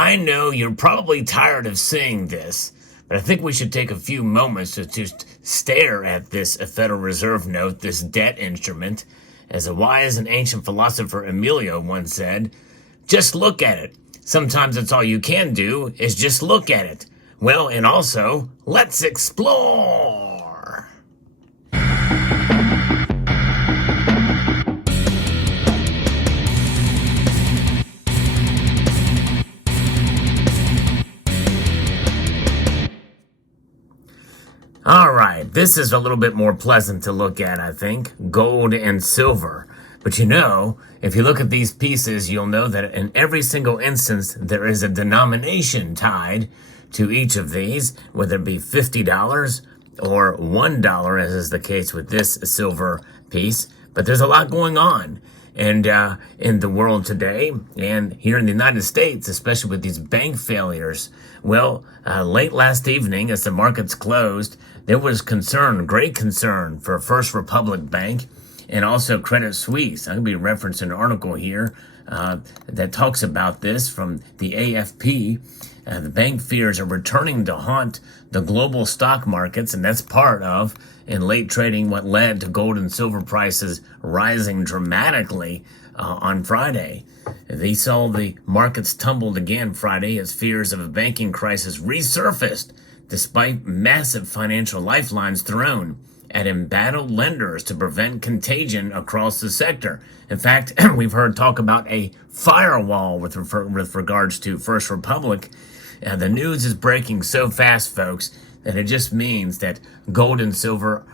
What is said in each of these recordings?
I know you're probably tired of seeing this, but I think we should take a few moments to just stare at this Federal Reserve note, this debt instrument. As a wise and ancient philosopher Emilio once said, just look at it. Sometimes that's all you can do is just look at it. Well, and also, let's explore. All right, this is a little bit more pleasant to look at, I think. Gold and silver. But if you look at these pieces, you'll know that in every single instance, there is a denomination tied to each of these, whether it be $50 or $1, as is the case with this silver piece. But there's a lot going on. And in the world today, and here in the United States, especially with these bank failures. Well, late last evening, as the markets closed, there was concern, great concern for First Republic Bank and also Credit Suisse. I'm going to be referencing an article here that talks about this from the AFP. The bank fears are returning to haunt the global stock markets, and that's part of, in late trading, what led to gold and silver prices rising dramatically on Friday. They saw the markets tumbled again Friday as fears of a banking crisis resurfaced, despite massive financial lifelines thrown at embattled lenders to prevent contagion across the sector. In fact, we've heard talk about a firewall with regards to First Republic. The news is breaking so fast, folks, that it just means that gold and silver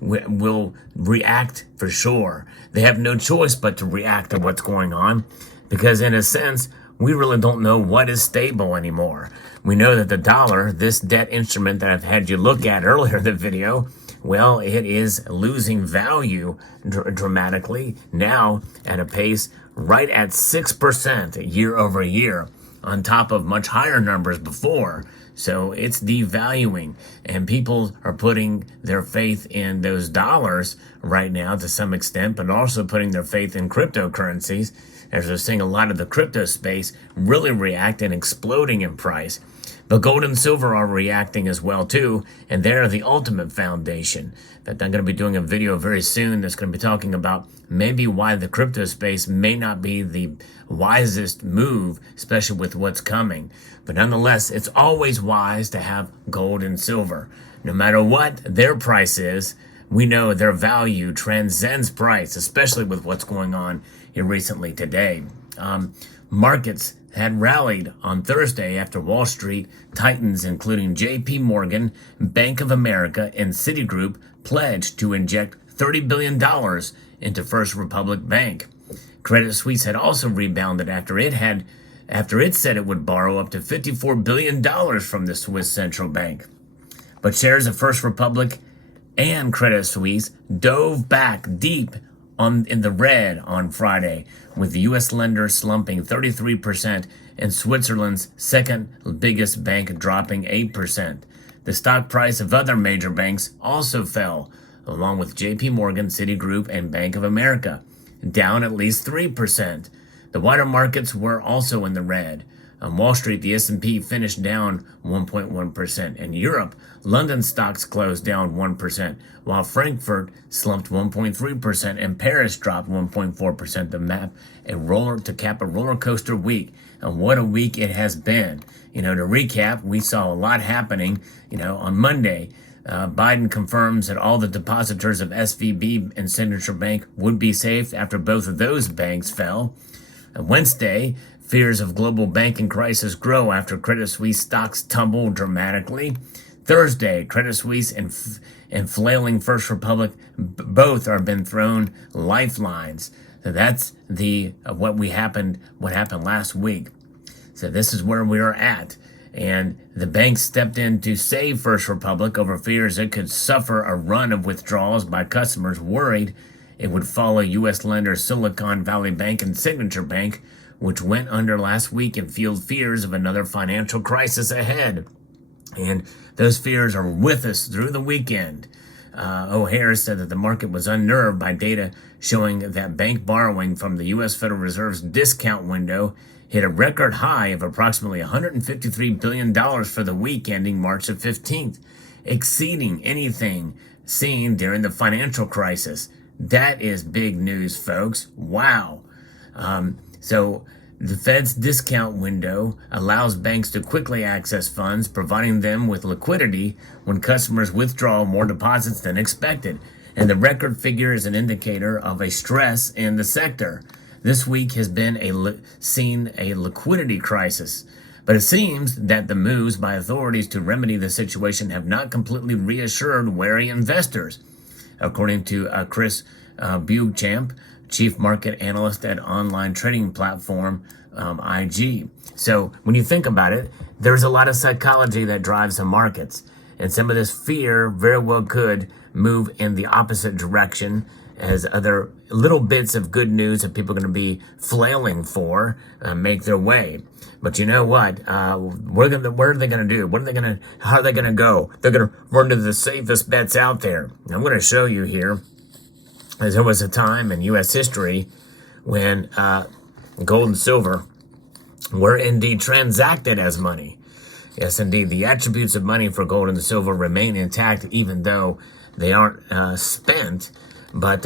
will react for sure. They have no choice but to react to what's going on, because in a sense, we really don't know what is stable anymore. We know that the dollar, this debt instrument that I've had you look at earlier in the video, well, it is losing value dramatically now at a pace right at 6% year over year, on top of much higher numbers before. So it's devaluing, and people are putting their faith in those dollars right now to some extent, but also putting their faith in cryptocurrencies, as we're seeing a lot of the crypto space really react and exploding in price. But gold and silver are reacting as well too, and they're the ultimate foundation. In fact, I'm going to be doing a video very soon that's going to be talking about maybe why the crypto space may not be the wisest move, especially with what's coming. But nonetheless, it's always wise to have gold and silver. No matter what their price is, we know their value transcends price, especially with what's going on here recently today. Markets had rallied on Thursday after Wall Street titans, including J.P. Morgan, Bank of America, and Citigroup, pledged to inject $30 billion into First Republic Bank. Credit Suisse had also rebounded after it said it would borrow up to $54 billion from the Swiss Central Bank. But shares of First Republic and Credit Suisse dove back deep in the red on Friday, with the U.S. lender slumping 33% and Switzerland's second biggest bank dropping 8%. The stock price of other major banks also fell, along with J.P. Morgan, Citigroup, and Bank of America, down at least 3%. The wider markets were also in the red. On Wall Street, the S&P finished down 1.1%. In Europe, London stocks closed down 1%, while Frankfurt slumped 1.3% and Paris dropped 1.4%. The map, to cap a roller coaster week. And what a week it has been. To recap, we saw a lot happening, on Monday. Biden confirms that all the depositors of SVB and Signature Bank would be safe after both of those banks fell. Wednesday, fears of global banking crisis grow after Credit Suisse stocks tumble dramatically. Thursday, Credit Suisse and flailing First Republic both are been thrown lifelines. So that's what happened last week. So this is where we are at. And the bank stepped in to save First Republic over fears it could suffer a run of withdrawals by customers worried it would follow U.S. lenders Silicon Valley Bank and Signature Bank, which went under last week and fueled fears of another financial crisis ahead. And those fears are with us through the weekend. O'Hare said that the market was unnerved by data showing that bank borrowing from the U.S. Federal Reserve's discount window hit a record high of approximately $153 billion for the week ending March the 15th, exceeding anything seen during the financial crisis. That is big news, folks. Wow. So the Fed's discount window allows banks to quickly access funds, providing them with liquidity when customers withdraw more deposits than expected. And the record figure is an indicator of a stress in the sector. This week has been seen a liquidity crisis, but it seems that the moves by authorities to remedy the situation have not completely reassured wary investors, according to Chris Beauchamp, chief market analyst at online trading platform IG. So when you think about it, there's a lot of psychology that drives the markets, and some of this fear very well could move in the opposite direction as other little bits of good news that people are going to be flailing for make their way. But you know what? What are they going to do? How are they going to go? They're going to run to the safest bets out there. I'm going to show you here, as there was a time in U.S. history when gold and silver were indeed transacted as money. Yes, indeed. The attributes of money for gold and silver remain intact, even though they aren't spent. But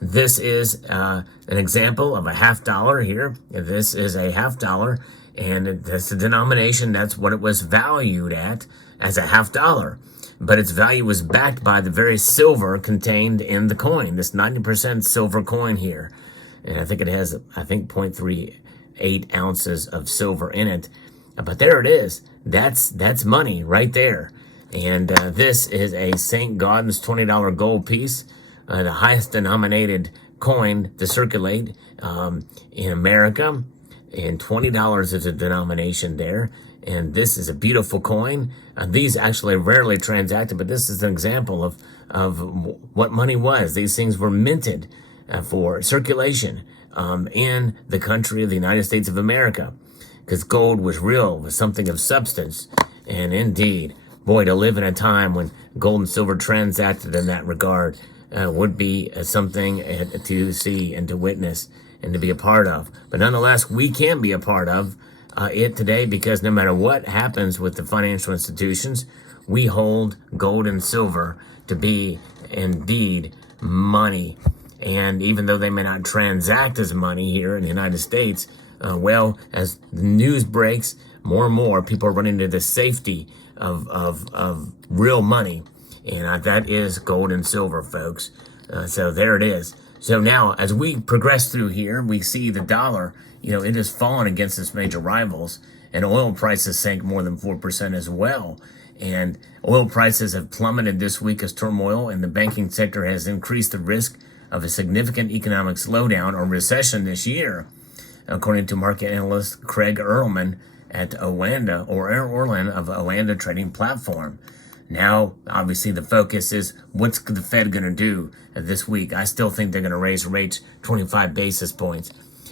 this is an example of a $50 here. This is a $50, and that's the denomination. That's what it was valued at, as a $50. But its value was backed by the very silver contained in the coin, this 90% silver coin here. And I think it has, 0.38 ounces of silver in it. But there it is. That's money right there. And this is a St. Gaudens $20 gold piece, the highest denominated coin to circulate in America. And $20 is a denomination there. And this is a beautiful coin. These actually are rarely transacted, but this is an example of what money was. These things were minted for circulation in the country of the United States of America, because gold was real, was something of substance. And indeed, boy, to live in a time when gold and silver transacted in that regard would be something to see and to witness and to be a part of. But nonetheless, we can be a part of it today, because no matter what happens with the financial institutions, we hold gold and silver to be indeed money. And even though they may not transact as money here in the United States, as the news breaks, more and more people are running to the safety of real money. And that is gold and silver, folks. So there it is. So now, as we progress through here, we see the dollar, it has fallen against its major rivals, and oil prices sank more than 4% as well. And oil prices have plummeted this week as turmoil in the banking sector has increased the risk of a significant economic slowdown or recession this year, according to market analyst Craig Earlman at Orlin of Oanda Trading Platform. Now, obviously, the focus is what's the Fed going to do this week. I still think they're going to raise rates 25 basis points.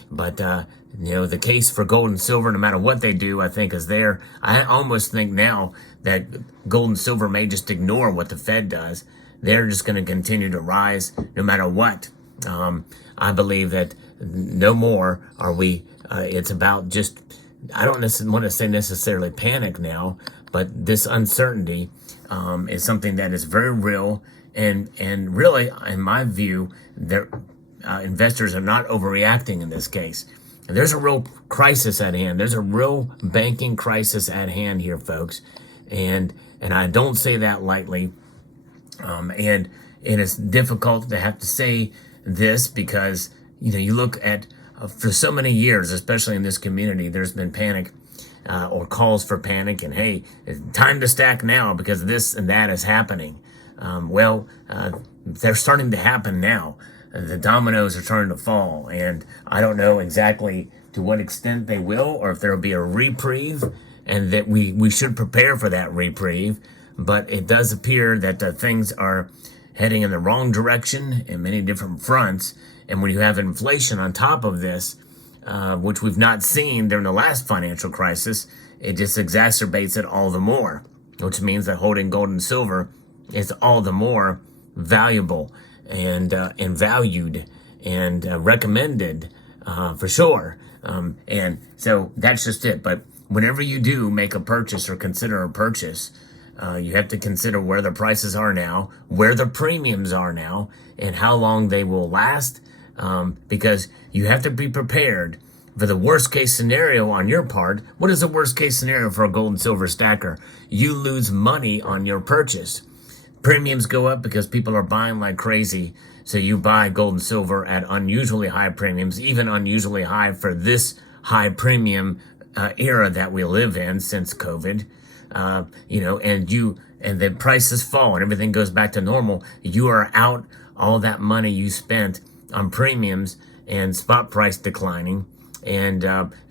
But, the case for gold and silver, no matter what they do, I think is there. I almost think now that gold and silver may just ignore what the Fed does. They're just going to continue to rise no matter what. I believe that no more are we, it's about just, I don't want to say necessarily panic now, but this uncertainty is something that is very real. And really, in my view, investors are not overreacting in this case. And there's a real crisis at hand. There's a real banking crisis at hand here, folks. And I don't say that lightly. And it is difficult to have to say this because, you look at, for so many years, especially in this community, there's been panic or calls for panic. And, hey, it's time to stack now because this and that is happening. They're starting to happen now. The dominoes are starting to fall. And I don't know exactly to what extent they will, or if there will be a reprieve, and that we should prepare for that reprieve. But it does appear that things are heading in the wrong direction in many different fronts. And when you have inflation on top of this, which we've not seen during the last financial crisis, it just exacerbates it all the more, which means that holding gold and silver is all the more valuable and valued and recommended for sure. And so that's just it. But whenever you do make a purchase or consider a purchase, you have to consider where the prices are now, where the premiums are now, and how long they will last, because you have to be prepared for the worst case scenario on your part. What is the worst case scenario for a gold and silver stacker? You lose money on your purchase. Premiums go up because people are buying like crazy. So you buy gold and silver at unusually high premiums, even unusually high for this high premium era that we live in since COVID. And the prices fall and everything goes back to normal. You are out all that money you spent on premiums and spot price declining. And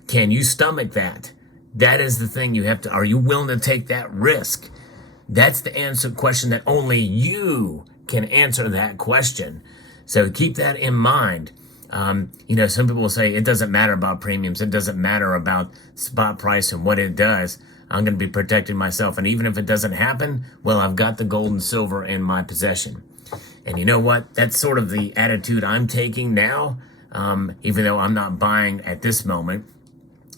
can you stomach that? That is the thing you have to. Are you willing to take that risk? That's the question that only you can answer that question. So keep that in mind. Some people will say it doesn't matter about premiums. It doesn't matter about spot price and what it does. I'm going to be protecting myself. And even if it doesn't happen, well, I've got the gold and silver in my possession. And you know what? That's sort of the attitude I'm taking now. Even though I'm not buying at this moment,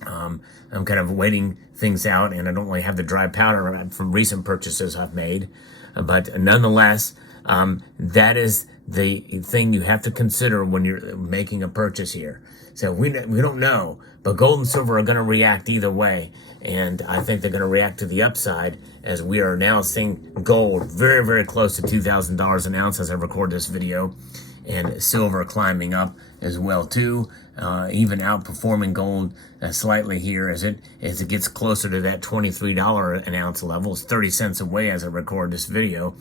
I'm kind of waiting things out, and I don't really have the dry powder from recent purchases I've made. But nonetheless, that is the thing you have to consider when you're making a purchase here. So we don't know, but gold and silver are going to react either way. And I think they're going to react to the upside, as we are now seeing gold very, very close to $2,000 an ounce as I record this video, and silver climbing up as well too, even outperforming gold slightly here as it gets closer to that $23 an ounce level. It's 30 cents away as I record this video.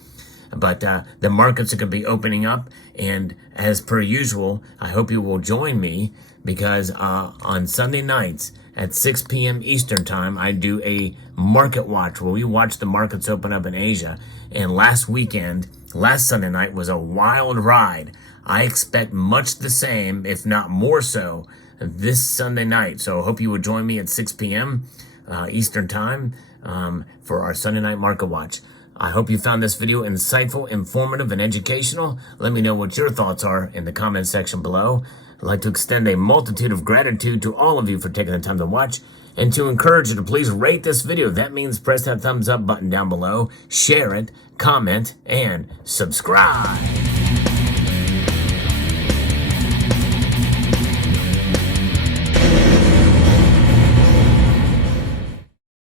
But the markets are going to be opening up, and as per usual, I hope you will join me, because on Sunday nights at 6 p.m. Eastern Time, I do a market watch where we watch the markets open up in Asia. And last Sunday night was a wild ride. I expect much the same, if not more so, this Sunday night. So I hope you will join me at 6 p.m. Eastern Time for our Sunday night market watch. I hope you found this video insightful, informative, and educational. Let me know what your thoughts are in the comment section below. I'd like to extend a multitude of gratitude to all of you for taking the time to watch, and to encourage you to please rate this video. That means press that thumbs up button down below, share it, comment, and subscribe.